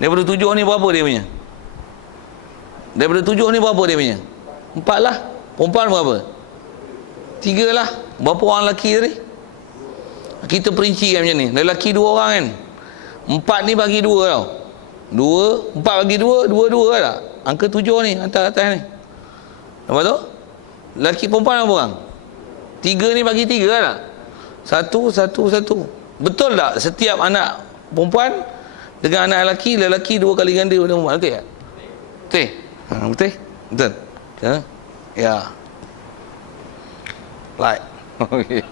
Daripada 7 ni berapa dia punya? Daripada 7 ni berapa dia punya? 4 lah. Perempuan berapa? 3 lah. Berapa orang lelaki tadi? Kita perinci kan macam ni. Lelaki 2 orang kan. 4 ni bagi 2 tau. 2, 4 bagi 2, 2 tak? Angka 7 ni, atas ni. Lepas tu? Lelaki perempuan berapa orang? 3 ni bagi 3 tak? 1. Betul tak? Setiap anak perempuan dengan anak lelaki, lelaki 2 kali ganda pada perempuan. Betul tak? Betul? Betul? Betul? Ya. Like. Okey.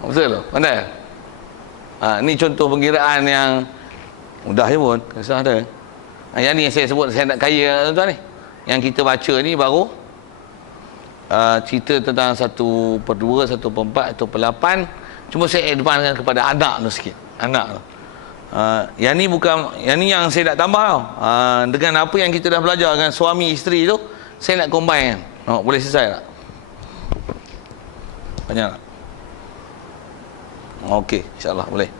Betul tak? Pandai? Ni contoh pengiraan yang mudah je pun. Kisah ada. Yang ni yang saya sebut, saya nak kaya tuan ni. Yang kita baca ni baru cerita tentang 1/2, 1/4, 1/8. Cuma saya advanckan kepada anak tu sikit. Anak tu. Yang ni bukan, yang ni yang saya nak tambah tau. Dengan apa yang kita dah belajar dengan suami isteri tu, saya nak combine. Boleh selesai tak? Banyak tak? Okey, insyaAllah boleh.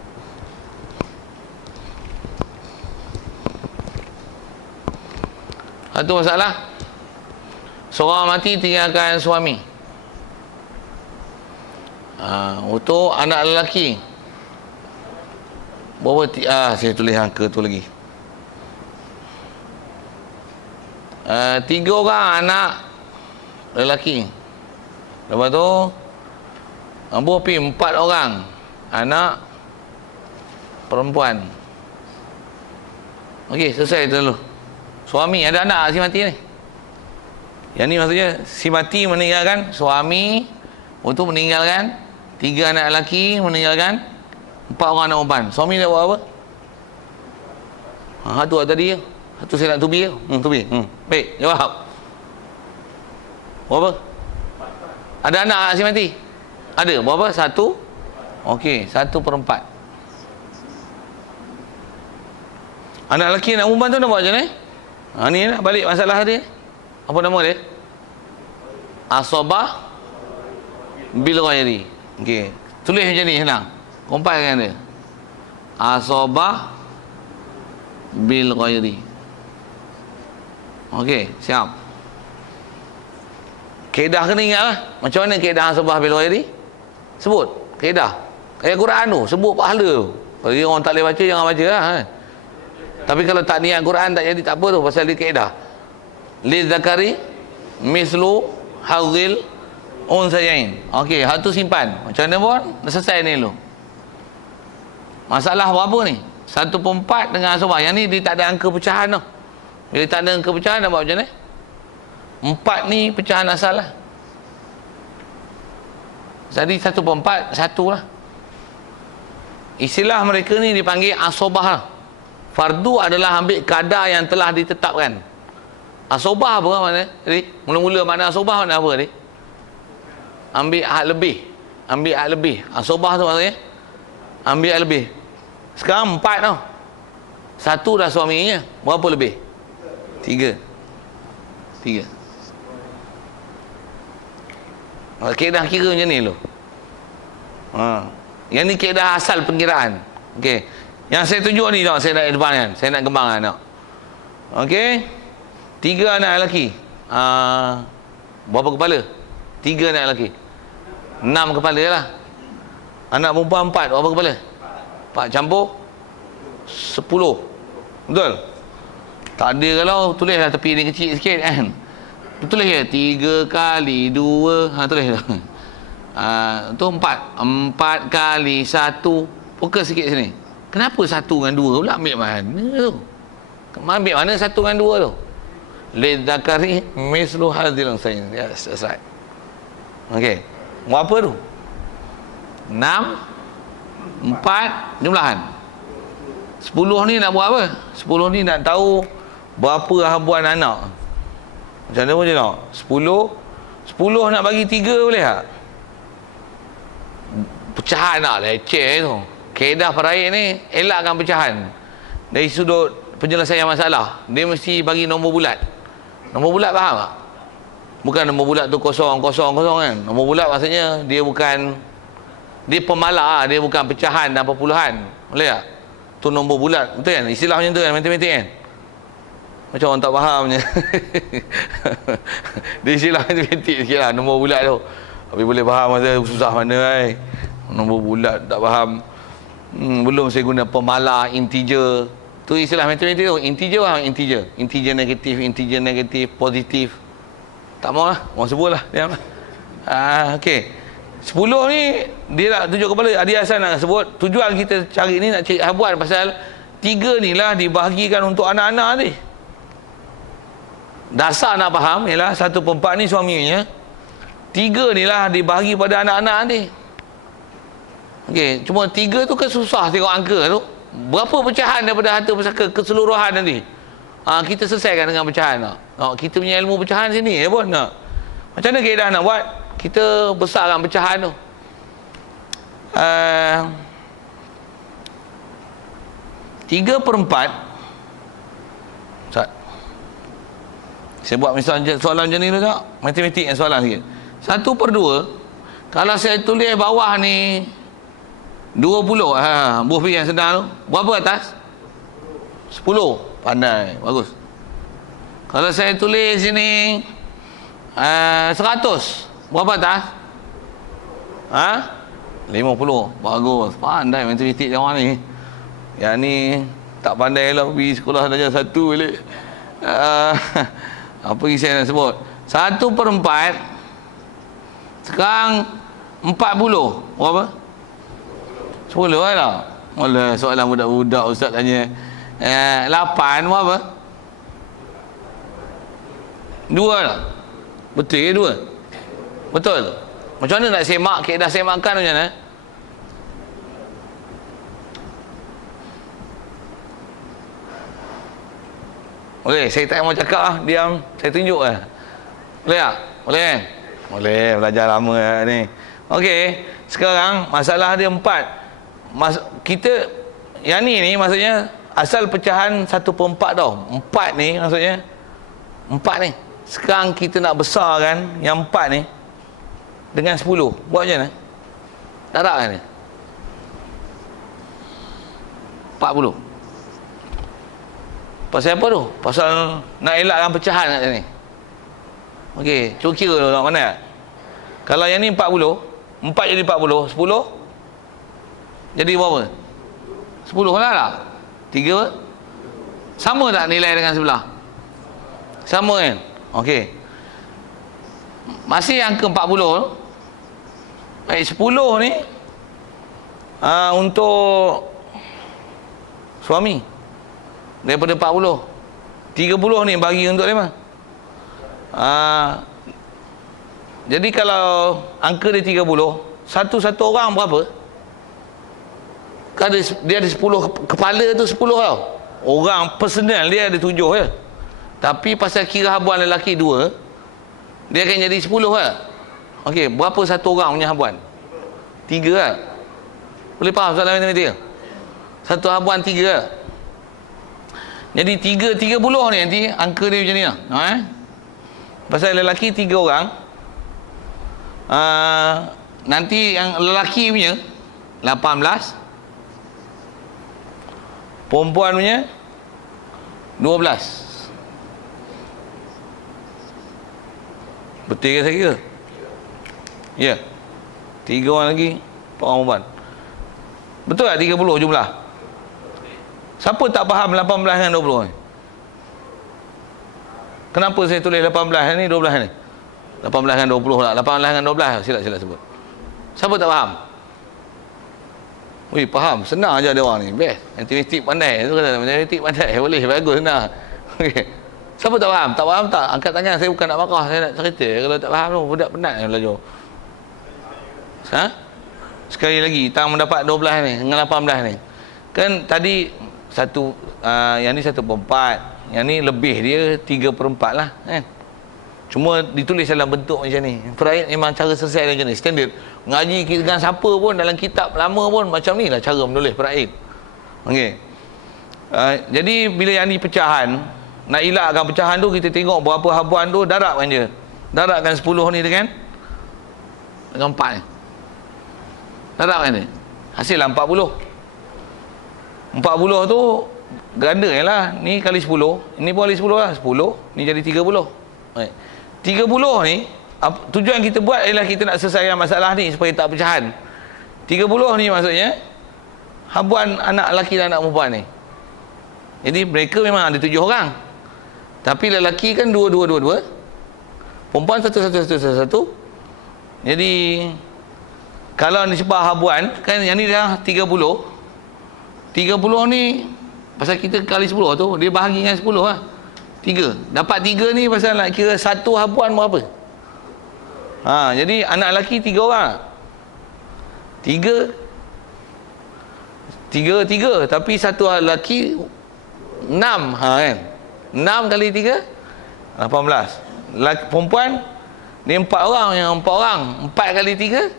Satu masalah, seorang mati tinggalkan suami. Untuk anak lelaki berapa? Saya tulis angka tu lagi. 3 orang anak lelaki. Lepas tu berapa? 4 orang anak perempuan. Okey, selesai dulu. Suami ada anak si mati ni. Yang ni maksudnya si mati meninggalkan suami, untuk meninggalkan 3 anak lelaki, meninggalkan 4 orang anak perempuan. Suami dah buat apa? Tu tadi je. Satu saya nak tubi je. Tubi. Baik, jawab. Berapa? Ada anak si mati? Ada. Berapa? 1? Okey, 1/4. Anak lelaki, anak perempuan tu nak buat macam ni? Ni nak balik masalah dia. Apa nama dia? Asabah bil ghairi. Okey. Tulis macam ni senang. Compile dia. Asabah bil ghairi. Okey, siap. Kaedah kena ingat lah. Macam mana kaedah asabah bil ghairi? Sebut. Kaedah. Ayat Quran tu. Sebut pahala tu. Kalau orang tak boleh baca, jangan baca lah. Tapi kalau tak niat Quran, tak jadi, tak apa tu. Pasal dia kaedah. Lidzakari mislu hadzil unsayain. Okey, hak tu simpan. Macam mana pun dah selesai ni dulu. Masalah berapa ni? 1/4 dengan asabah. Yang ni dia tak ada angka pecahan tau. Bila tak ada angka pecahan, nak buat macam ni? 4 ni pecahan asal lah. Jadi 1/4 1 lah. Istilah mereka ni dipanggil asabah lah. Fardu adalah ambil kadar yang telah ditetapkan. Asabah apa makna? Jadi mula-mula makna asabah makna apa ni? Ambil hak lebih. Ambil hak lebih. Asabah tu maksudnya ambil hak lebih. Sekarang 4 tau. 1 dah suaminya. Berapa lebih? 3. Kaedah kira macam ni dulu. Yang ni kaedah asal pengiraan. Okey. Yang saya tunjuk ni tau, saya nak advance, saya nak kembangkan tau. Okey. 3 anak lelaki. Berapa kepala? 3 anak lelaki. 6 kepala lah. Anak perempuan 4, berapa kepala? 4 campur 10. Betul? Tak ada kalau tulislah tepi ni kecil sikit kan. Tulis je 3 kali 2. Tulis tu. Tu 4. 4 kali 1. Fokus sikit sini. Kenapa 1 dengan 2 pula ambil mana tu? Ambil mana 1 dengan 2 tu? Lidzakari mislu hadzil unsayain. Yes, that's right. Okey. Buat apa tu? 6 4 jumlahan. 10 ni nak buat apa? 10 ni nak tahu berapa habuan anak. Macam mana pun je nak? 10 nak bagi 3 boleh tak? Pecahan nak leceh tu. Kaedah paraik ni elakkan pecahan. Dari sudut penyelesaian masalah, dia mesti bagi nombor bulat. Nombor bulat faham tak? Bukan nombor bulat tu 0, 0, 0 kan. Nombor bulat maksudnya dia bukan, dia pemalah, dia bukan pecahan dan perpuluhan. Boleh tak? tu nombor bulat. Betul kan? Istilah macam tu kan, matematik kan? Macam orang tak faham je. Dia istilah matematik sikit lah, nombor bulat tu. Tapi boleh faham masa susah mana nombor bulat tak faham. Belum saya guna pemalar, integer. Tu istilah matematik tu. Integer lah, integer. Integer negatif, positif. Tak mau lah, orang sebut lah. Diam lah. Okey. 10 ni dia nak tunjuk kepala. Adi Hasan nak sebut tujuan kita cari ni nak cari habuan pasal 3 ni lah dibahagikan untuk anak-anak ni. Dasar nak faham ialah 1/4 ni suaminya. 3 ni lah dibahagi pada anak-anak ni. Okey, cuma 3 tu kan susah tengok angka tu. Berapa pecahan daripada harta pusaka keseluruhan nanti? Kita selesaikan dengan pecahan tak? Kita punya ilmu pecahan sini ya pun tak? Macam mana kaedah nak buat? Kita besarkan pecahan tu. 3/4. Saya buat misalnya soalan macam ni dulu tak? Matematik yang soalan sikit. 1/2. Kalau saya tulis bawah ni 20. Buah pergi yang sedang tu. Berapa atas? 10. Pandai. Bagus. Kalau saya tulis sini 100. Berapa atas? 50. Bagus. Pandai matematik yang ni. Yang ni tak pandai lah pergi sekolah darjah 1 balik. Apa yang saya nak sebut? 1/4. Sekarang 40. Berapa? 10 lah. Alah, soalan budak-budak ustaz tanya. 8 berapa? 2 lah. Betul ke 2? Betul. Macam mana nak semak? Kaedah semakan macam mana? Boleh, saya tak mau cakap lah. Diam, saya tunjuk lah. Boleh tak? Boleh kan? Boleh, belajar lama lah ni. Okey, sekarang masalah dia 4. Kita, yang ni maksudnya asal pecahan 1/4 tau. 4 ni maksudnya 4 ni. Sekarang kita nak besarkan yang 4 ni dengan 10. Buat macam mana? Darab kan ni? 40. Pasal apa tu? Pasal nak elakkan pecahan kat sini. Okey, cuba kira dulu nak mana? Kalau yang ni 40, 4 jadi 40, 10 jadi berapa? 10 lah. 3 sama tak nilai dengan sebelah? Sama kan? Okey. Masih angka 40. 10 ni untuk suami. Daripada 40. 30 ni bagi untuk dia. Jadi kalau angka dia 30, satu orang berapa? Kan dia ada 10 kepala tu 10 tau. Orang personal dia ada 7 je. Tapi pasal kira habuan lelaki 2, dia akan jadi 10 lah. Okey, berapa satu orang punya habuan? 3 lah. Boleh faham soalan matematik? Satu habuan 3 lah. Jadi 30 ni nanti angka dia macam ni lah. Pasal lelaki 3 orang. Nanti yang lelaki punya 18, perempuan punya 12. Betul ke saya kira? Ya. 3 orang lagi, 4 orang perempuan. Betul tak 30 jumlah? Siapa tak faham 18 dengan 20 ni? Kenapa saya tulis 18 ni, 12 ni? 18 dengan 20 lah. 18 dengan 12 silap sebut. Siapa tak faham? Wih, faham. Senang aja dia orang ni. Best. Matematik pandai. Itu kata matematik pandai. Boleh, bagus, senang. Okey. Siapa tak faham? Tak faham tak? Angkat tangan. Saya bukan nak marah. Saya nak cerita. Kalau tak faham tu, budak penat yang belajar. Sekali lagi, Tang mendapat 12 ni dengan 18 ni. Kan tadi yang ni 1/4. Yang ni lebih dia 3/4 lah kan. Cuma ditulis dalam bentuk macam ni. Faraid memang cara selesai macam ni, standard. Ngaji dengan siapa pun dalam kitab lama pun macam ni lah cara menulis faraid. Okey. Jadi bila yang ni pecahan, nak elakkan pecahan tu, kita tengok berapa habuan tu, darabkan je. Darabkan 10 ni dengan 4 ni. Darabkan dia. Hasillah 40. 40 tu ganda lah. Ni kali 10. Ini pun kali 10 lah. 10. Ni jadi 30. 30 ni, tujuan kita buat ialah kita nak selesaikan masalah ni supaya tak pecahan. 30 ni maksudnya habuan anak lelaki dan anak perempuan ni. Jadi mereka memang ada 7 orang. Tapi lelaki kan 2, 2, 2, 2. Perempuan 1, 1, 1, 1, 1. Jadi kalau nisbah habuan kan yang ni dah 30. 30 ni pasal kita kali 10 tu, dia bahagi dengan 10 lah. 3. Dapat 3 ni pasal nak kira satu habuan berapa. Jadi anak lelaki 3 orang. 3 tapi satu lelaki 6 kan. 6 kali 3 18. Lelaki perempuan ni 4 orang, yang 4 orang 4 kali 3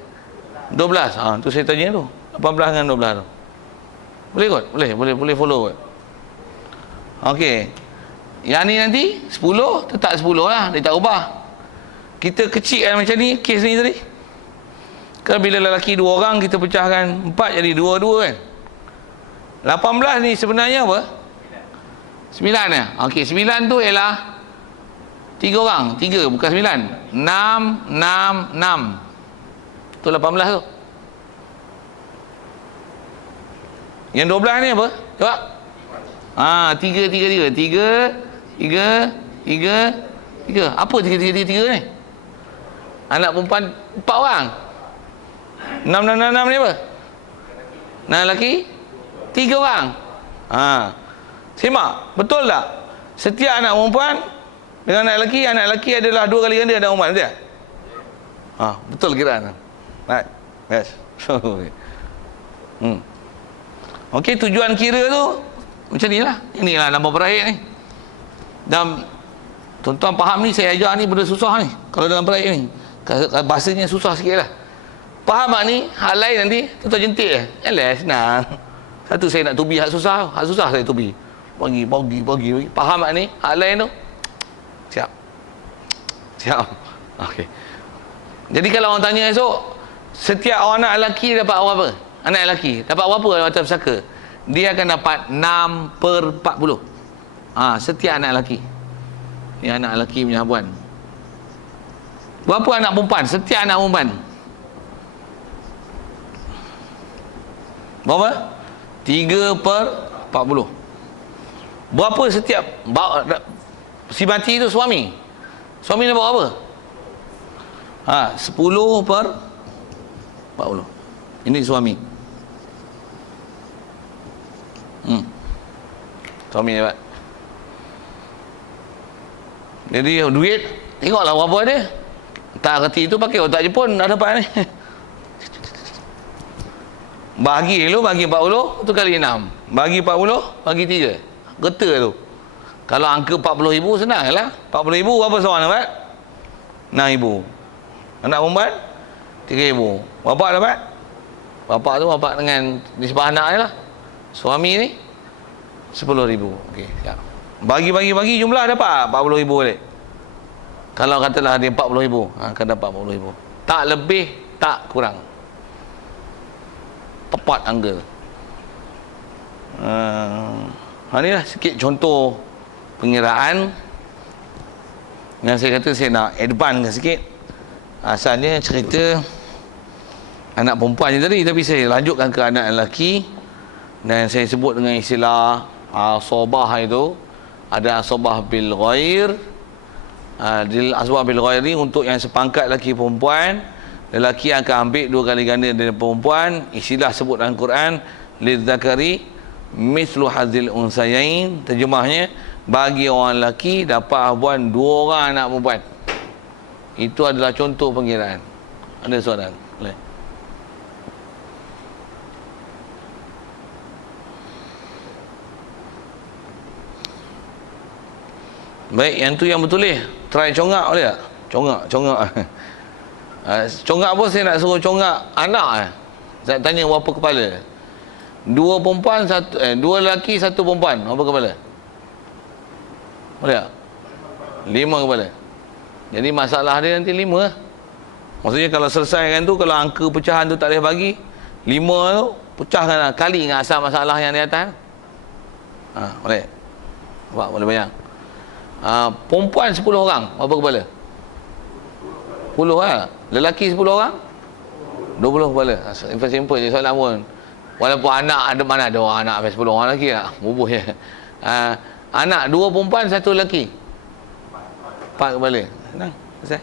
12. Tu saya tanya tu. 18 dengan 12 tu. Boleh kot? Boleh follow kot. Okey. Yang ni nanti 10 tetap 10 lah, dia tak ubah. Kita kecilkan macam ni kes ni tadi. Kan bila lelaki 2 orang kita pecahkan 4 jadi 2 kan. 18 ni sebenarnya apa? 9 ya. Okey, 9 tu ialah 3 orang, 3 bukan 9. 6 6 6. Tu 18 tu. Yang 12 ni apa? Coba. 3 3 3 3 3 3 3. Apa 3 3 3 3 ni? Anak perempuan 4 orang. 6 6 6 6 ni apa? Anak lelaki 3 orang. Simak, betul tak? Setiap anak perempuan dengan anak lelaki adalah 2 kali ganda anak perempuan, betul tak? Betul kiraan. Right. Yes. Okey, tujuan kira tu macam ni lah. Inilah nama peraih ni. Dan tuan-tuan faham ni, saya ajar ni benda susah ni. Kalau dalam peraih ni bahasanya susah sikit lah. Faham tak ni? Hak lain nanti tuan-tuan jentik senang. Satu saya nak tubi hak susah. Hak susah saya tubi. Bagi. Faham tak ni? Hak lain tu siap. Okey. Jadi kalau orang tanya esok, setiap orang anak lelaki dapat apa? Anak lelaki dapat berapa atas pusaka? Dia akan dapat 6/40. Setiap anak lelaki. Ni anak lelaki punya habuan. Berapa anak perempuan? Setiap anak perempuan berapa? 3/40. Berapa setiap si mati tu suami? Suami dapat berapa? 10/40. Ini suami. Suami dapat. Jadi duit tengoklah berapa dia. Tak reti tu pakai otak Jepun dah dapat ni. Bagi dulu, bagi 40 tu kali 6. Bagi 40 bagi 3. Geta tu. Kalau angka 40,000 senang lah. 40,000 berapa seorang dapat? 6,000. Anak perempuan 3,000. Bapak dapat? Bapak tu bapak dengan nisbah anak dia lah. Suami ni 10,000. Okey, siap. Bagi jumlah dapat 40,000 balik. Kalau katalah dia 40,000, akan dapat 40,000. Tak lebih, tak kurang. Tepat angka. Inilah sikit contoh pengiraan. Yang saya kata saya nak advance sikit. Asalnya cerita anak perempuan je tadi, tapi saya lanjutkan ke anak lelaki. Dan saya sebut dengan istilah asobah itu. Ada asobah bil ghair. Asobah bil ghair ni untuk yang sepangkat lelaki perempuan. Lelaki akan ambil 2 kali ganda dari perempuan. Istilah sebut dalam Quran, lidzakari mislu hazil unsayain. Terjemahnya, bagi orang lelaki dapat habuan 2 orang anak perempuan. Itu adalah contoh pengiraan. Ada soalan? Boleh? Baik, yang tu yang betul try congak boleh tak? Congak. Congak pun saya nak suruh congak anak. Saya tanya berapa kepala? 2 perempuan, 2 lelaki, 1 perempuan. Berapa kepala? Boleh tak? 5 kepala. Jadi masalah dia nanti 5 lah. Maksudnya kalau selesaikan tu, kalau angka pecahan tu tak boleh bagi 5 tu, Pecahkanlah kali dengan asal masalah yang di atas. Boleh. Nampak, boleh bayang. Perempuan 10 orang, berapa kepala? 10 lah. Lelaki 10 orang? 20 kepala. Simple je soalan pun. Walaupun anak ada, mana ada orang anak sampai 10 orang lelaki tak? Bubuh je. Anak 2 perempuan 1 lelaki. 4 kepala. Senang. Selesai.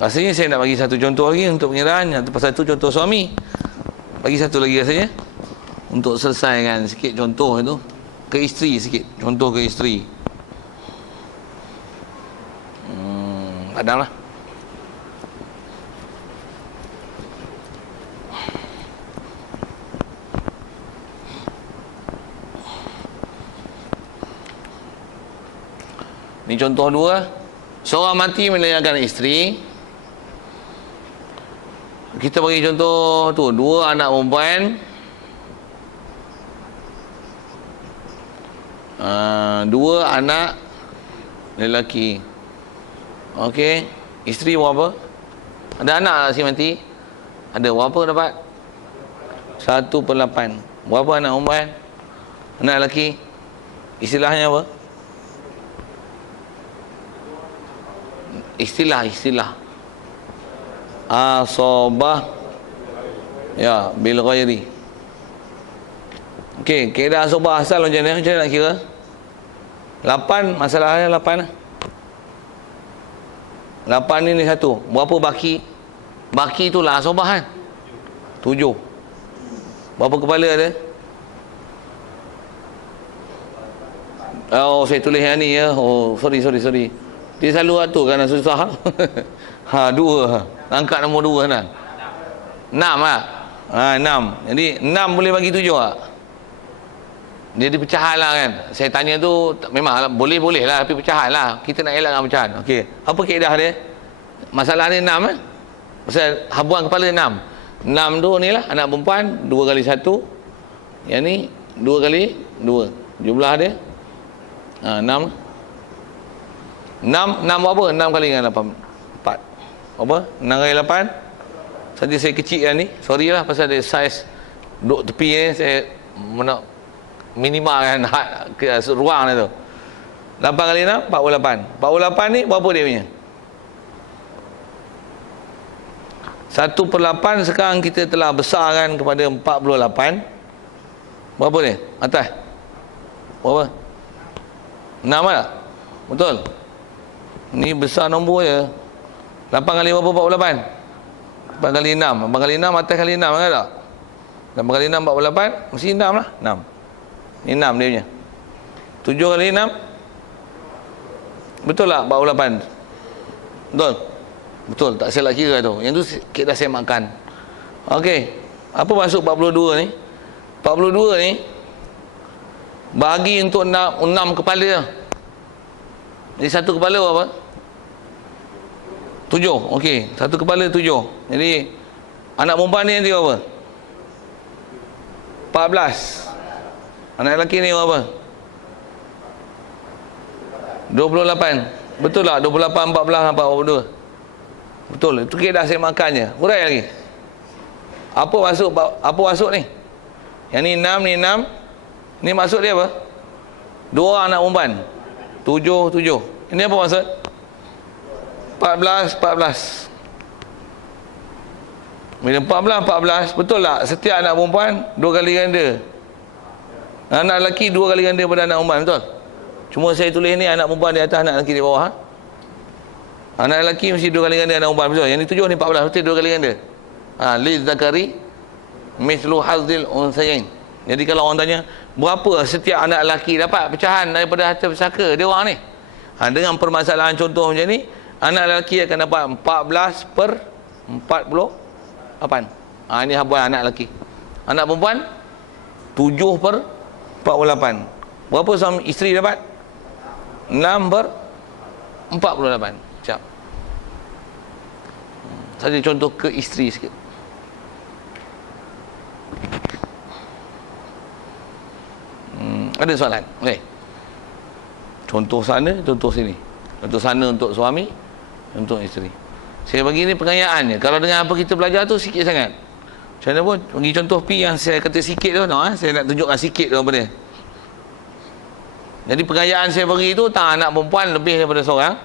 Rasanya saya nak bagi satu contoh lagi untuk pengiraan. Pasal itu contoh suami. Bagi satu lagi rasanya. Untuk selesaikan sikit contoh itu. Ke isteri sikit. Contoh ke isteri. Padahal lah. Ni contoh dua. Seorang mati meninggalkan isteri. Kita bagi contoh tu, 2 anak perempuan. 2 anak lelaki. Okey. Isteri berapa? Ada anak tak si mati? Ada. Berapa dapat? 1/8. Berapa anak perempuan? Anak lelaki? Istilahnya apa? Istilah asabah ya bil ghairi. Okey, kaedah asabah asal macam mana nak kira? 8, masalahnya 8. 8 ni 1. Berapa baki? Baki itulah asabah kan? 7. Berapa kepala ada? Oh, saya tulis yang ni ya. Oh, sorry. Dia selalu atur kan susah. 2. Angkat nombor 2 kan. 6 lah. 6. Jadi 6 boleh bagi 7 tak? Jadi pecahan lah kan. Saya tanya tu memang boleh lah, tapi pecahan lah. Kita nak elakkan pecahan. Okey. Apa kaedah dia? Masalah ni 6 eh. Pasal habuan kepala 6. 6 tu ni lah anak perempuan 2 kali 1. Yang ni 2 kali 2. Jumlah dia 6. 6 berapa? 6 kali dengan 8. 4. Apa? 6 kali 8. Tadi saya kecilkan ni. Sorry lah pasal dia saiz duduk tepi ni. Saya nak minimalkan ruang dia tu. 8 kali 6, 48. 48 ni berapa dia punya? 1/8 sekarang kita telah besarkan kepada 48. Berapa ni? Atas. Berapa? 6 tak? Betul? Ni besar nombor je. 8 kali berapa 48? 8 kali 6. 8 kali 6 atas kali 6 kan tak? 8 kali 6 48. Mesti 6 lah. 6. Ni 6 dia punya. 7 kali 6. Betul tak 48? Betul? Betul. Tak salah kira tu. Yang tu kita semakan. Okey. Apa maksud 42 ni? 42 ni bagi untuk 6 kepala. Jadi 1 kepala berapa? 7. Okey, 1 kepala 7. Jadi anak perempuan ni nanti berapa? 14. Anak lelaki ni berapa? 28. Betul tak? 28, 14, 42. Betul. Itu kita dah semakannya. Hurai lagi. Apa masuk ni? Yang ni 6, ni 6. Ni maksud dia apa? 2 anak perempuan. 7. Ini apa maksud? 14. Bila 14, betul tak? Setiap anak perempuan 2 kali ganda. Anak lelaki 2 kali ganda pada anak perempuan, betul? Cuma saya tulis ni anak perempuan di atas, anak lelaki di bawah. Anak lelaki mesti 2 kali ganda anak perempuan, betul? Yang ni 7 ni 14, mesti 2 kali ganda. Li zakari mislu hazil unsayain. Jadi kalau orang tanya, berapa setiap anak lelaki dapat pecahan daripada harta pusaka dia orang ni? Dengan permasalahan contoh macam ni, anak lelaki akan dapat 14/48. Ini habuan anak lelaki. Anak perempuan 7/48. Berapa suami isteri dapat? 6/48. Siap. Saja contoh ke isteri sikit. Ada soalan? Okey. Contoh sana, contoh sini. Contoh sana untuk suami, untuk isteri. Saya bagi ni pengayaannya. Kalau dengan apa kita belajar tu sikit sangat. Macam mana pun, bagi contoh P yang saya kata sikit tu, no, saya nak tunjukkan sikit tu apa dia. Jadi pengayaan saya bagi tu, tak anak perempuan lebih daripada seorang.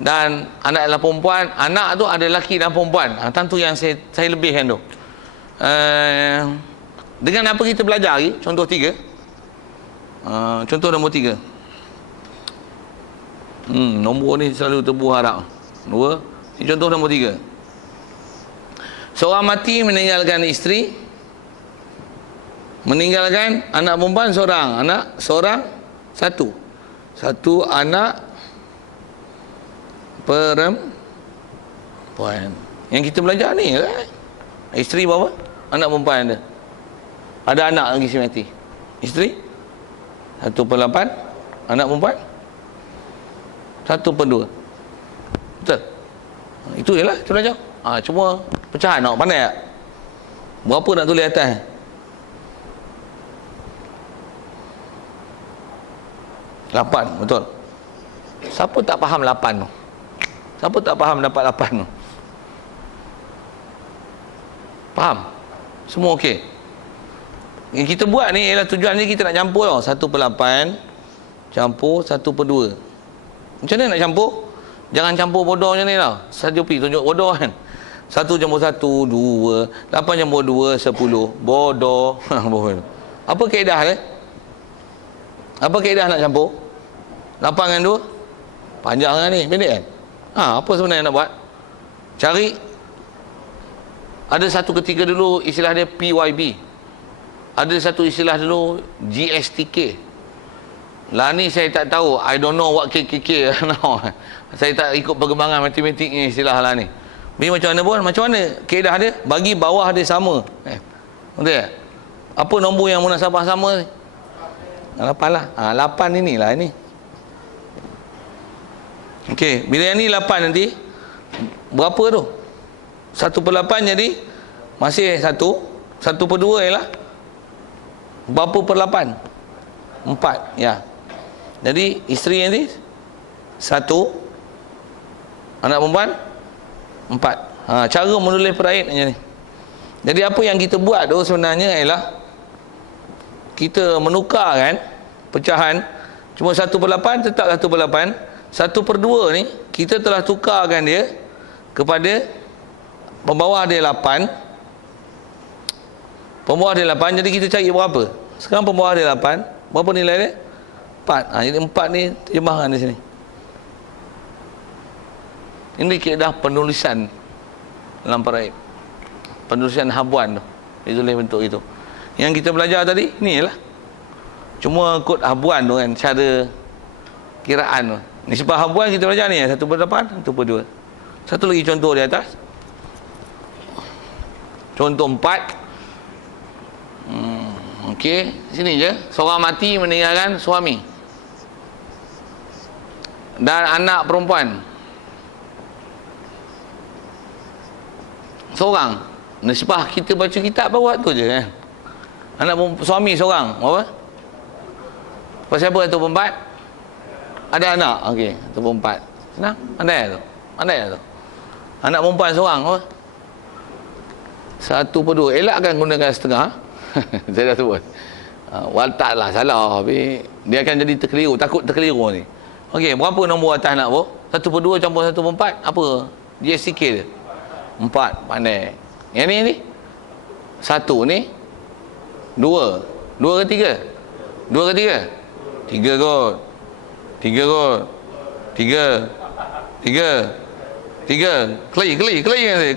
Dan anak adalah perempuan, anak tu ada lelaki dan perempuan. Tentu yang saya lebihkan tu. Dengan apa kita belajar lagi? Contoh 3. Contoh nombor 3. Nombor ni selalu terbuh harap. 2. Ini contoh nombor 3. Seorang mati meninggalkan isteri, meninggalkan anak perempuan seorang, anak seorang satu anak perempuan. Yang kita belajar ni kan? Isteri berapa? Anak perempuan ada. Ada anak lagi si mati. Isteri 1/8, anak perempuan 1/2. Betul? Itu je lah kita belajar. Cuma pecahan nak pandai tak? Berapa nak tulis atas? Lapan, betul. Siapa tak faham 8 tu? Siapa tak faham dapat 8 tu? Faham? Semua okey? Yang kita buat ni ialah tujuan ni kita nak campur tau. 1/8 campur 1/2. Macam mana nak campur? Jangan campur bodoh macam ni tau. Saja pergi tunjuk bodoh kan. 1 campur 1, 2. 8 campur 2, 10. Bodoh. Apa kaedah dia? Apa kaedah nak campur? 8 dengan 2? Panjang kan ni? Pendek kan? Apa sebenarnya nak buat? Cari. Ada satu ketika dulu istilah dia PYB. Ada satu istilah dulu GSTK. Lah ni saya tak tahu. I don't know what KKK. No. Saya tak ikut perkembangan matematiknya istilah lah ni. Tapi macam mana pun, macam mana kaedah dia? Bagi bawah dia sama. Betul tak? Apa nombor yang munasabah sama? 8 lah. 8 inilah ini. Okey, bila yang ni 8 nanti, berapa tu? 1/8 jadi masih 1. 1/2 ialah berapa per 8? 4, ya. Jadi isteri nanti 1, anak perempuan 4. Cara menulis peraid macam ni. Jadi apa yang kita buat tu sebenarnya ialah kita menukarkan pecahan. Cuma 1/8 tetap 1/8. 1/2 ni kita telah tukarkan dia kepada pembawah dia 8. Pembawah dia 8, jadi kita cari berapa? Sekarang pembawah dia 8. Berapa nilai dia? 4. Jadi 4 ni terjemahkan di sini. Ini kaedah penulisan dalam paraib. Penulisan habuan tu. Ditulis bentuk itu. Yang kita belajar tadi, ni lah. Cuma kod habuan tu kan, cara kiraan tu. Nisbah habuan kita belajar ni, 1/8, 1/2. Satu lagi contoh di atas. Contoh 4. Okey, sini je. Seorang mati meninggalkan suami dan anak perempuan seorang. Nisbah kita baca kitab baru tu je kan. Anak suami seorang. Apa? Pasal apa tu 4? Ada anak. Okey, tu 4. Senang. Pandai tu. Pandai tu. Anak perempuan seorang apa? 1/2. Elakkan gunakan setengah. Saya dah sebut. Watak lah salah. Tapi dia akan jadi terkeliru. Takut terkeliru ni. Okey, berapa nombor atas nak bu? 1/2 campur 1/4. Apa? GSTK dia. 4. Pandai. Yang ni? 1 ni. 2. 2 ke 3? 2 ke 3? 3 kot. 3 kot. 3. 3. Keli kan saya?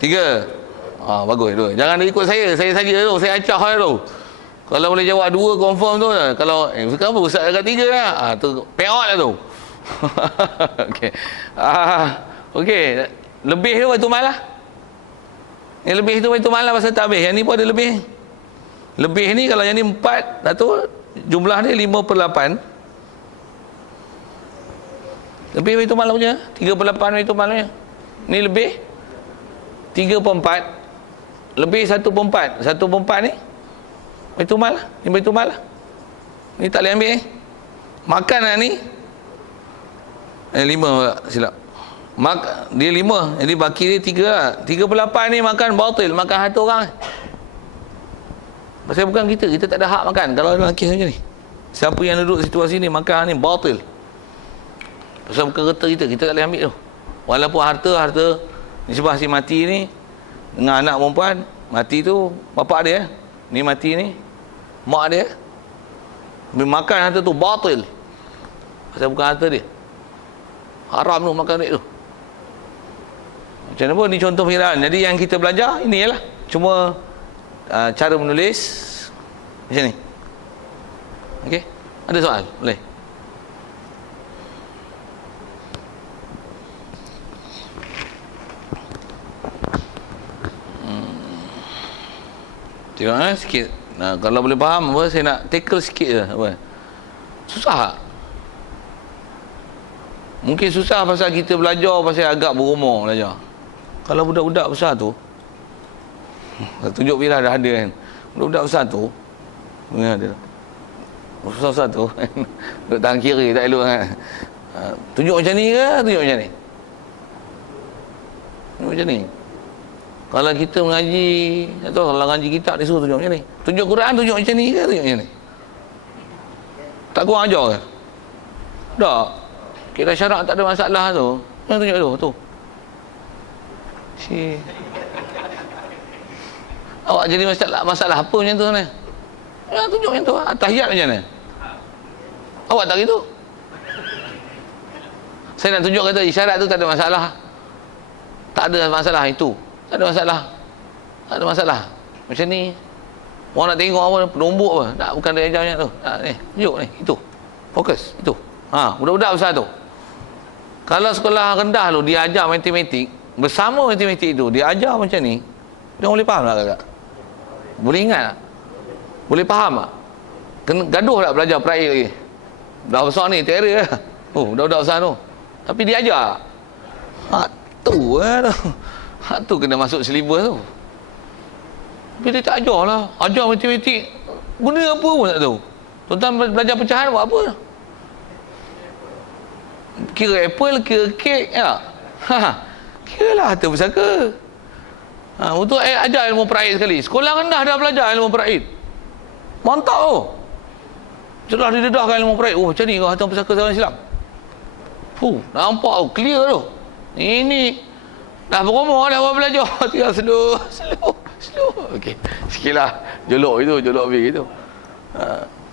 3. Bagus tu. Jangan ikut saya saja tu. Saya acah dia tu. Kalau boleh jawab 2 confirm tu. Kalau sekarang apa Ustaz dekat 3 lah. Tu payout lah tu. Okey. Okey. Lebih tu batu malah. Yang lebih tu batu malah pasal tak habis. Yang ni pun ada lebih. Lebih ni kalau yang ni 4, satu jumlah dia 5/8. Lebih batu malah punya. 3/8 batu malahnya. Ni lebih 3/4. Lebih 1/4. 1/4 ni batu malah. Ni batu malah. Ni tak boleh ambil Makan lah ni 5 silap. Dia 5, jadi baki dia 3 lah. 3/8 ni makan batil, makan harta orang. Pasal bukan kita tak ada hak makan. Kalau dalam kes macam ni, siapa yang duduk situasi ni makan ni batil. Pasal bukan harta kita tak boleh ambil tu. Walaupun harta nisbah si mati ni dengan anak perempuan, mati tu bapak dia, ni mati ni mak dia, makan harta tu batil. Pasal bukan harta dia. Haram tu makan duit tu. Macam mana pun, ni contoh pengiraan. Jadi yang kita belajar ini ialah cuma cara menulis macam ni. Okey, ada soal? Boleh. Tengok sikit. Kalau boleh faham apa, saya nak tackle sikit je apa. Susah tak? Mungkin susah pasal kita belajar pasal agak berumur belajar. Kalau budak-budak besar tu, tunjuk bila dah ada kan. Budak-budak besar tu, ada. Besar-besar tu, duduk tahan kira tak elok kan. Tunjuk macam ni ke? Tunjuk macam ni? Tunjuk macam ni. Kalau kita mengaji, tak tahu kalau mengaji kitab dia suruh tunjuk macam ni. Tunjuk Quran tunjuk macam ni ke? Tunjuk macam ni? Tak kurang ajar ke? Tak. Kira syarak tak ada masalah tu. Yang tunjuk tu. Awak jadi masalah apa macam tu ni? Ya, tunjuk macam tu. Tahiyat macam mana? Awak tak gitu? Saya nak tunjuk kata isyarat tu tak ada masalah. Tak ada masalah itu. Tak ada masalah. Tak ada masalah. Macam ni. Orang nak tengok apa, nombok apa. Tak, bukan dia ajar macam tu. Ni, tunjuk ni. Itu. Fokus. Itu. Budak-budak besar tu. Kalau sekolah rendah tu, dia ajar matematik. Bersama matematik tu, dia ajar macam ni. Dia boleh faham tak kakak? Boleh ingat tak? Boleh faham tak? Gaduh tak belajar peraih lagi? Dah besar ni, terror lah. Budak-budak besar tu. Tapi dia ajar. Tu lah tu. Tu kena masuk silibus tu. Tapi dia tak ajar lah. Ajar matematik. Guna apa pun tak tahu. Tuan-tuan belajar pecahan buat apa? Kira apple, kira kek ya. Kira lah harta pusaka. Untuk ajar ilmu peraid sekali. Sekolah rendah dah belajar ilmu peraid. Mantap tu. Setelah didedahkan ilmu peraid. Macam ni kau harta pusaka zaman Islam. Nampak tu, clear tu. Ini dah berumur dah buat belajar. Tinggal slow. Okey. Sikitlah jolok habis gitu.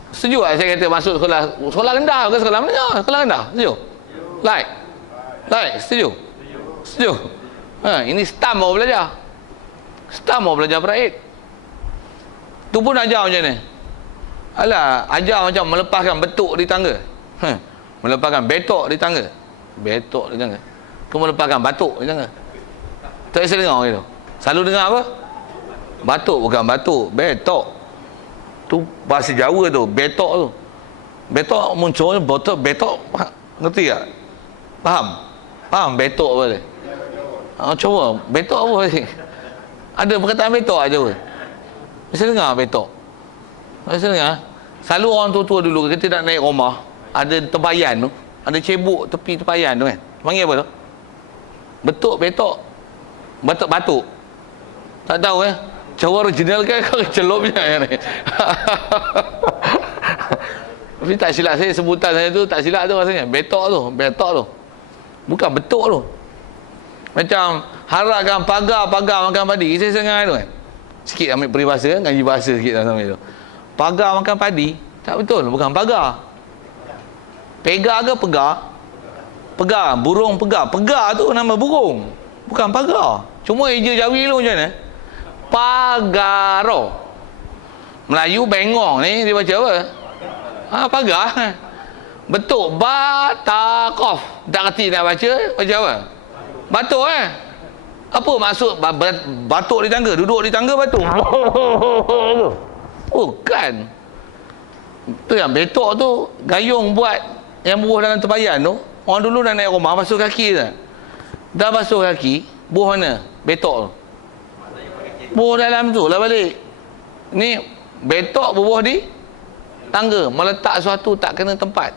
Setuju tak saya kata masuk sekolah rendah ke sekolah menengah? Sekolah rendah. Setuju? Like. Setuju? Ini STAM mau belajar. STAM mau belajar peraid. Tu pun ajar macam ni. Alah, ajar macam melepaskan betuk di tangga. Melepaskan betok di tangga. Kau melepaskan batuk di tangga. Tak biasa dengar gitu. Selalu dengar apa? Batuk, bukan batuk, betok. Tu bahasa Jawa tu, betok tu. Betok munculnya betok. Ngerti tak? Faham betok apa dia? Cuba, betok apa dia? Ada perkataan betok aja apa? Biasa dengar betok. Biasa dengar. Selalu orang tua-tua dulu kita nak naik rumah, ada tempayan tu, ada cebok tepi tempayan tu kan. Panggil apa tu? Betok. Batuk. Tak tahu cara original kan kau celup je ni. Tapi tak silap saya, sebutan saya tu tak silap tu rasanya. Betok tu. Bukan betuk tu. Macam harapkan pagar makan padi. Saya sengai tu kan. Sikit ambil peribahasa kan, ngaji bahasa sikit sama tu. Pagar makan padi, tak betul, bukan pagar. Pegar ke pegar? Pegar, burung pegar. Pegar tu nama burung. Bukan pagar. Cuma eja Jawi lu macam mana? Pagaro. Melayu bengong ni dia baca apa? Pagar. Betul. Batakof. Tak kerti nak baca apa? Batuk Apa maksud batuk di tangga? Duduk di tangga batuk? Bukan. Tu yang betok tu gayung buat yang buah dalam tempayan tu. Orang dulu nak naik rumah basuh kaki tak? Dah basuh kaki, buah mana? Betok tu. Buah dalam tu lah balik. Ni betok berbuah di tangga, meletak sesuatu tak kena tempat.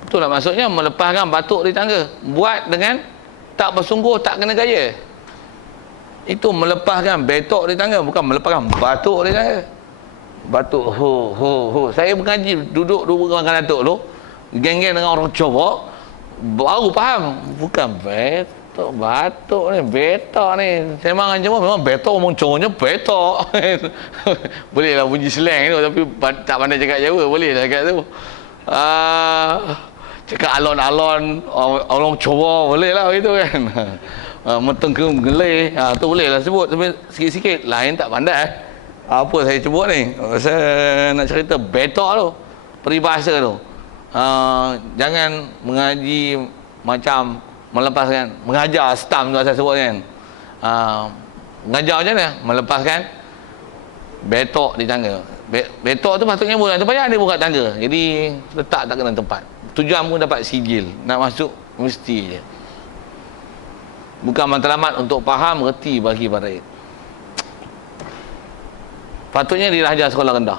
Betul lah, maksudnya melepaskan batuk di tangga. Buat dengan tak bersungguh, tak kena gaya. Itu melepaskan betok di tangga, bukan melepaskan batuk di tangga. Batuk Saya mengaji duduk dengan datuk tu, geng-geng dengan orang Jawa, baru faham bukan batuk ni, betok ni. Saya memang Jawa memang betok, omong Jawanya betok. Boleh lah bunyi slang tu, tapi tak pandai cakap Jawa, boleh lah cakap tu. Cakap alon-alon orang Jawa boleh lah gitu kan. Metengkem geleh, tu boleh lah sebut, tapi sikit-sikit lain tak pandai. Apa saya sebut ni, saya nak cerita betok tu, peribahasa tu. Jangan mengaji macam melepaskan, mengajar stam tu saya sebut kan. Mengajar macam mana? Melepaskan betok di tangga. Betok tu patutnya bukan terbayang, dia buka tangga, jadi letak tak kena tempat. Tujuan pun dapat sijil, nak masuk mesti je. Bukan matlamat untuk faham, reti bagi para rakyat. Patutnya diraja sekolah rendah.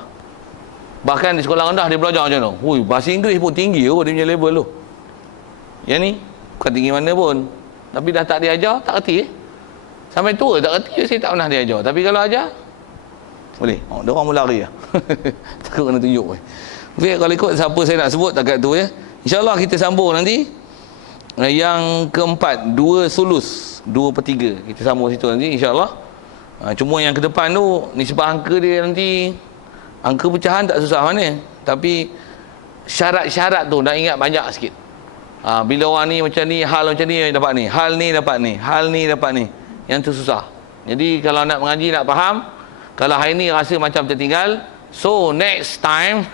Bahkan di sekolah rendah dia belajar macam tu. Hui, bahasa Inggeris pun tinggi dia punya level tu. Yang ni bukan tinggi mana pun, tapi dah tak diajar, tak reti. Sampai tua tak reti, saya tak pernah diajar. Tapi kalau ajar boleh. Dia orang mula lari lah. Takut kena tunjuk. Okay, kalau ikut siapa saya nak sebut takat tu ya. InsyaAllah kita sambung nanti. Yang keempat, 2 sulus 2/3. Kita sambung situ nanti insyaAllah. Cuma yang ke depan tu, nisbah angka dia nanti, angka pecahan tak susah mana, tapi syarat-syarat tu nak ingat banyak sikit. Bila orang ni macam ni, hal macam ni dapat ni, hal ni dapat ni, hal ni dapat ni. Yang tu susah. Jadi kalau nak mengaji, nak faham, kalau hari ni rasa macam tertinggal, so next time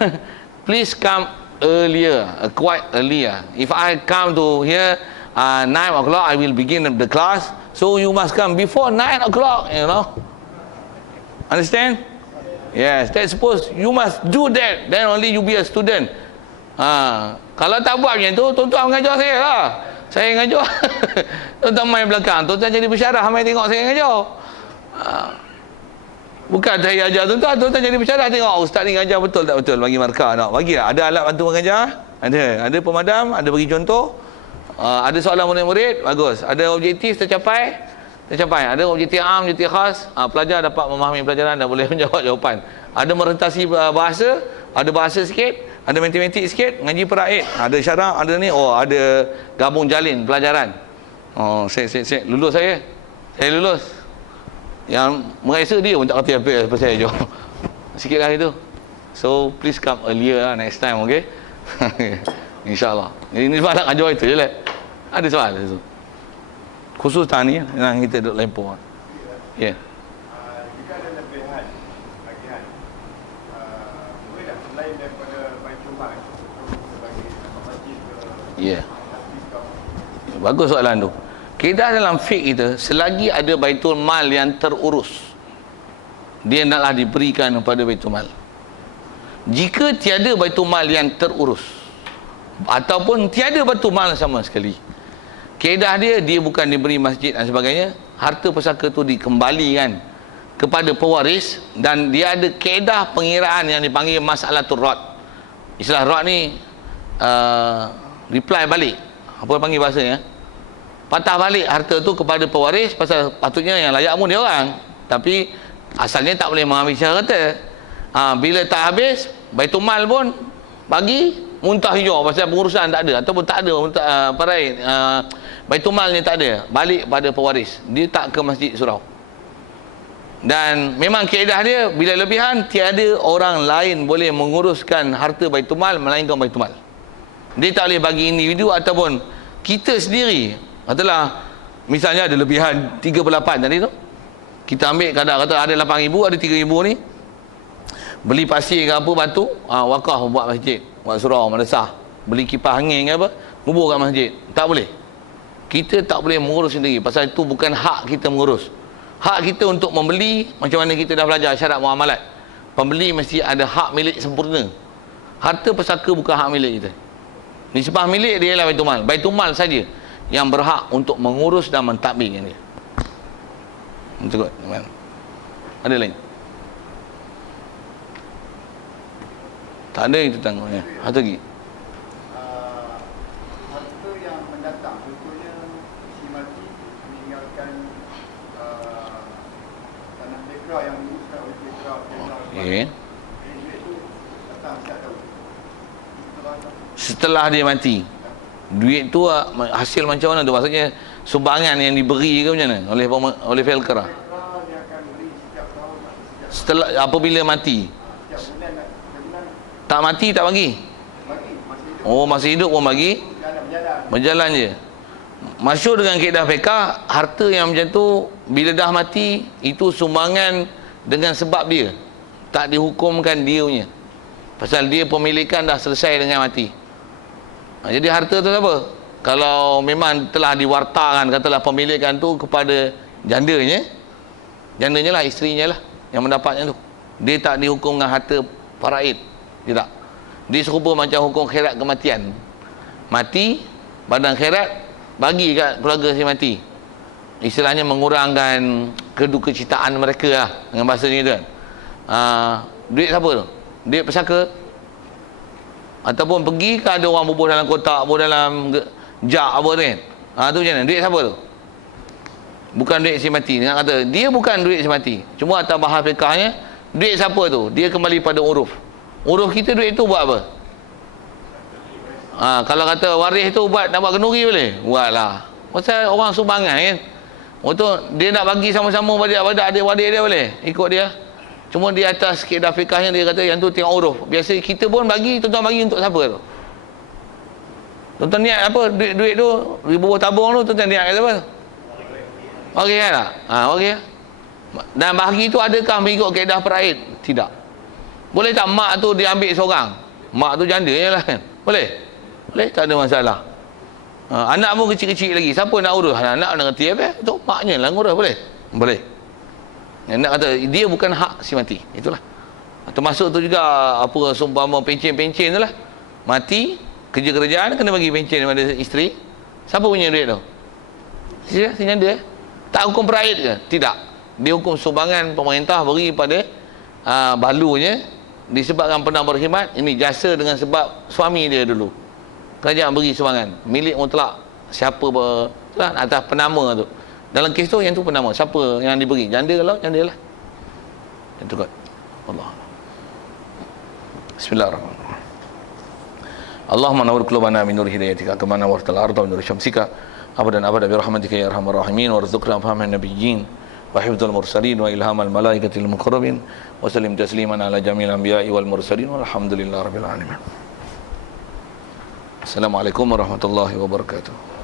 please come earlier, quite earlier. If I come to here 9 o'clock, I will begin the class. So you must come before 9 o'clock, you know. Understand? Yes, that's supposed you must do that. Then only you be a student. Kalau tak buat macam tu, tuan-tuan mengajar saya lah. Saya mengajar. Tuan-tuan main belakang, tuan-tuan jadi bersyarah, main tengok saya mengajar. Bukan saya ajar tuan-tuan, tuan-tuan jadi bersyarah, tengok ustaz ni mengajar betul tak betul, bagi markah nak. Bagi lah. Ada alat bantu mengajar? Ada pemadam, ada bagi contoh. Ada soalan murid-murid, bagus. Ada objektif tercapai. Ada objektif am, objektif khas. Pelajar dapat memahami pelajaran dan boleh menjawab jawapan. Ada merentasi bahasa, ada bahasa sikit, ada matematik sikit, ngaji peraid, ada syarah, ada ni, ada gabung jalin pelajaran. Saya lulus saya. Saya lulus. Yang merasa dia pun tak kerti apa saya jawab. Sikitlah itu. So please come earlier lah next time, okay? InsyaAllah. Ini sebab nak ajar itu je lah. Ada soal tu. Khusus tani yang kita duduk lempur. Ya. Jika ada lebihan bagian, boleh tak selain daripada Baitul Mal sebagai masjid ke? Ya. Bagus soalan tu. Kita dalam fiqh kita, selagi ada Baitul Mal yang terurus, dia naklah diberikan kepada Baitul Mal. Jika tiada Baitul Mal yang terurus, ataupun tiada Baitul Mal sama sekali, kaedah dia bukan diberi masjid dan sebagainya, harta pusaka tu dikembalikan kepada pewaris, dan dia ada kaedah pengiraan yang dipanggil mas'alatul rad. Istilah rad ni reply balik, apa panggil bahasanya, patah balik harta tu kepada pewaris, pasal patutnya yang layak pun dia orang, tapi asalnya tak boleh mengambil secara kata. Bila tak habis, Baitul Mal pun bagi muntah hijau pasal pengurusan tak ada, ataupun tak ada parai, Baitul Mal ni tak ada, balik pada pewaris, dia tak ke masjid surau. Dan memang kaedah dia, bila lebihan, tiada orang lain boleh menguruskan harta Baitul Mal melainkan Baitul Mal. Dia tak boleh bagi individu ataupun kita sendiri. Katalah misalnya ada lebihan 3/8 tadi tu, kita ambil kadang kata ada 8,000, ada 3,000 ni, beli pasir ke apa, batu, wakaf buat masjid, buat surau, madrasah, beli kipas angin ke apa, kubur kat masjid. Tak boleh. Kita tak boleh mengurus sendiri, pasal itu bukan hak kita mengurus. Hak kita untuk membeli, macam mana kita dah belajar syarat muamalat, pembeli mesti ada hak milik sempurna. Harta pusaka bukan hak milik kita. Nisbah milik dia ialah Baitul Mal. Baitul Mal saja yang berhak untuk mengurus dan mentadbirkan dia. Betul tak? Ada lain? Tak ada itu tanggungannya. Satu lagi. fitrah yang diuruskan oleh fitrah. Okey. Duit tu datang setiap tahun. Setelah dia mati. Duit tu hasil macam mana tu? Maksudnya sumbangan yang diberi ke macam mana oleh Felkera? Fitrah dia akan beri setiap tahun, setiap Setelah apabila mati. setiap bulan, setiap bulan Tak mati tak bagi. bagi masih hidup. Oh, masih hidup pun bagi. Berjalan. Berjalan je. Masyhur dengan kaedah fiqah, harta yang macam tu bila dah mati itu sumbangan dengan sebab dia. Tak dihukumkan dia punya. Pasal dia pemilikan dah selesai dengan mati. Jadi harta tu apa? Kalau memang telah diwartakan, katalah pemilikan tu kepada jandanya lah, isterinya lah yang mendapatnya tu. Dia tak dihukum dengan harta faraid. Tidak. Dia serupa macam hukum khairat kematian. Mati, badan khairat bagi kat keluarga si mati. Istilahnya mengurangkan kedukecitaan mereka lah, dengan bahasa ni tu kan. Duit siapa tu? Duit pesaka? Ataupun pergi ke ada orang bubuh dalam kotak, bubuh dalam jak apa tu kan? Tu macam mana? Duit siapa tu? Bukan duit si mati. Dengan kata dia bukan duit si mati. Cuma atas bahas fiqahnya, duit siapa tu? Dia kembali pada uruf. Uruf kita duit tu buat apa? Kalau kata waris tu buat nak buat kenduri boleh? Buatlah. Pasal orang sumbangan kan. Untuk dia nak bagi sama-sama pada adik-adik dia boleh? Ikut dia. Cuma di atas kaedah fiqahnya dia kata yang tu tengok uruf. Biasa kita pun bagi, tuan-tuan bagi untuk siapa tu? Tuan-tuan niat apa? Duit tu, ribu tabung tu, tuan-tuan niat kata apa? Okey kan tak? Okey. Dan bahagi tu adakah mengikut kaedah faraid? Tidak. Boleh tak mak tu diambil seorang? Mak tu janda je lah kan? Boleh? Boleh, tak ada masalah. Anak pun kecil-kecil lagi. Siapa nak urus? Anak nak ngerti apa? Itu maknya lah ngurus. Boleh? Boleh. Yang nak kata dia bukan hak si mati. Itulah. Termasuk tu juga apa seumpama pencen-pencen tu lah. Mati, kerja-kerjaan kena bagi pencen kepada isteri. Siapa punya duit tu? Si janda Tak hukum faraid ke? Tidak. Dia hukum sumbangan pemerintah beri pada balunya disebabkan pernah berkhidmat. Ini jasa dengan sebab suami dia dulu. Kerajaan beri sumbangan. Milik mutlak. Siapa lah atas penama tu. Dalam kes tu yang tu penama. Siapa yang diberi? Janda kalau janda lah. Yang tu kot. Allah. Bismillahirrahmanirrahim. Allahumma nawwir qulubana min nur hidayatika kama nawwartal arda min nur syamsika abadan abada bi rahmatika ya arhamar rahimin warzuqna fahman nabiyyin wa hifdzal mursalin wa ilhamal malaikatil muqarrabin wa sallim tasliman ala jamil anbiya'i wal mursalin walhamdulillahi rabbil alamin. Assalamualaikum warahmatullahi wabarakatuh.